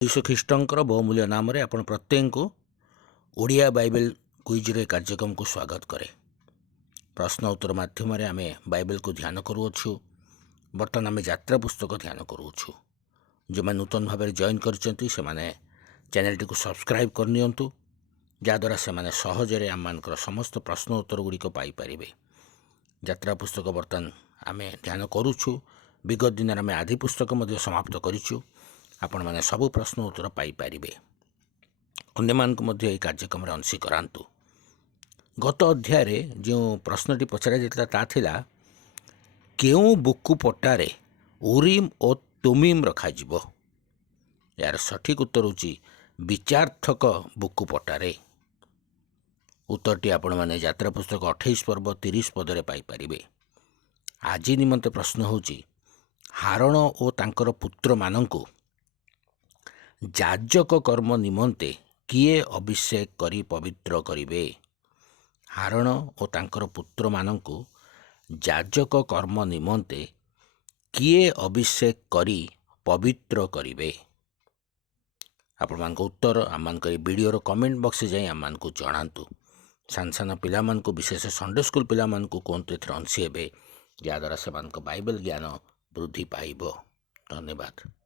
ଯୀଶୁ ଖ୍ରୀଷ୍ଟଙ୍କର ବହୁମୂଲ୍ୟ ନାମରେ ଆପଣ ପ୍ରତ୍ୟେକଙ୍କୁ ଓଡ଼ିଆ ବାଇବେଲ କୁଇଜ୍ରେ କାର୍ଯ୍ୟକ୍ରମକୁ ସ୍ୱାଗତ କରେ। ପ୍ରଶ୍ନ ଉତ୍ତର ମାଧ୍ୟମରେ ଆମେ ବାଇବେଲକୁ ଧ୍ୟାନ କରୁଅଛୁ। ବର୍ତ୍ତମାନ ଆମେ ଯାତ୍ରା ପୁସ୍ତକ ଧ୍ୟାନ କରୁଅଛୁ। ଯେଉଁମାନେ ନୂତନ ଭାବରେ ଜଏନ୍ କରିଛନ୍ତି ସେମାନେ ଚ୍ୟାନେଲଟିକୁ ସବସ୍କ୍ରାଇବ୍ କରିନିଅନ୍ତୁ, ଯାହାଦ୍ୱାରା ସେମାନେ ସହଜରେ ଆମମାନଙ୍କର ସମସ୍ତ ପ୍ରଶ୍ନ ଉତ୍ତର ଗୁଡ଼ିକ ପାଇପାରିବେ। ଯାତ୍ରା ପୁସ୍ତକ ବର୍ତ୍ତମାନ ଆମେ ଧ୍ୟାନ କରୁଛୁ। ବିଗତ ଦିନରେ ଆମେ ଆଦି ପୁସ୍ତକ ମଧ୍ୟ ସମାପ୍ତ କରିଛୁ। ଆପଣମାନେ ସବୁ ପ୍ରଶ୍ନ ଉତ୍ତର ପାଇପାରିବେ। ଅନ୍ୟମାନଙ୍କୁ ମଧ୍ୟ ଏହି କାର୍ଯ୍ୟକ୍ରମରେ ଅଂଶୀ କରାନ୍ତୁ। ଗତ ଅଧ୍ୟାୟରେ ଯେଉଁ ପ୍ରଶ୍ନଟି ପଚରାଯାଇଥିଲା ତାହା ଥିଲା, କେଉଁ ବୁକୁ ପଟାରେ ଉରିମ୍ ଓ ତୁମିମ୍ ରଖାଯିବ? ଏହାର ସଠିକ୍ ଉତ୍ତର ହେଉଛି ବିଚାରାର୍ଥକ ବୁକୁ ପଟାରେ। ଉତ୍ତରଟି ଆପଣମାନେ ଯାତ୍ରା ପୁସ୍ତକ 28 ପର୍ବ 30 ପଦରେ ପାଇପାରିବେ। ଆଜି ନିମନ୍ତେ ପ୍ରଶ୍ନ ହେଉଛି, ହାରଣ ଓ ତାଙ୍କର ପୁତ୍ରମାନଙ୍କୁ ଯାଜକ କର୍ମ ନିମନ୍ତେ କିଏ ଅଭିଷେକ କରି ପବିତ୍ର କରିବେ? ହାରଣ ଓ ତାଙ୍କର ପୁତ୍ରମାନଙ୍କୁ ଯାଜକ କର୍ମ ନିମନ୍ତେ କିଏ ଅଭିଷେକ କରି ପବିତ୍ର କରିବେ? ଆପଣମାନଙ୍କ ଉତ୍ତର ଆମମାନଙ୍କ ଏହି ଭିଡ଼ିଓର କମେଣ୍ଟ ବକ୍ସରେ ଯାଇ ଆମମାନଙ୍କୁ ଜଣାନ୍ତୁ। ସାନ ସାନ ପିଲାମାନଙ୍କୁ, ବିଶେଷ ସଣ୍ଡେ ସ୍କୁଲ ପିଲାମାନଙ୍କୁ କୁହନ୍ତୁ ଏଥିରେ ଅଂଶୀ ହେବେ, ଯାହାଦ୍ୱାରା ସେମାନଙ୍କ ବାଇବେଲ ଜ୍ଞାନ ବୃଦ୍ଧି ପାଇବ। ଧନ୍ୟବାଦ।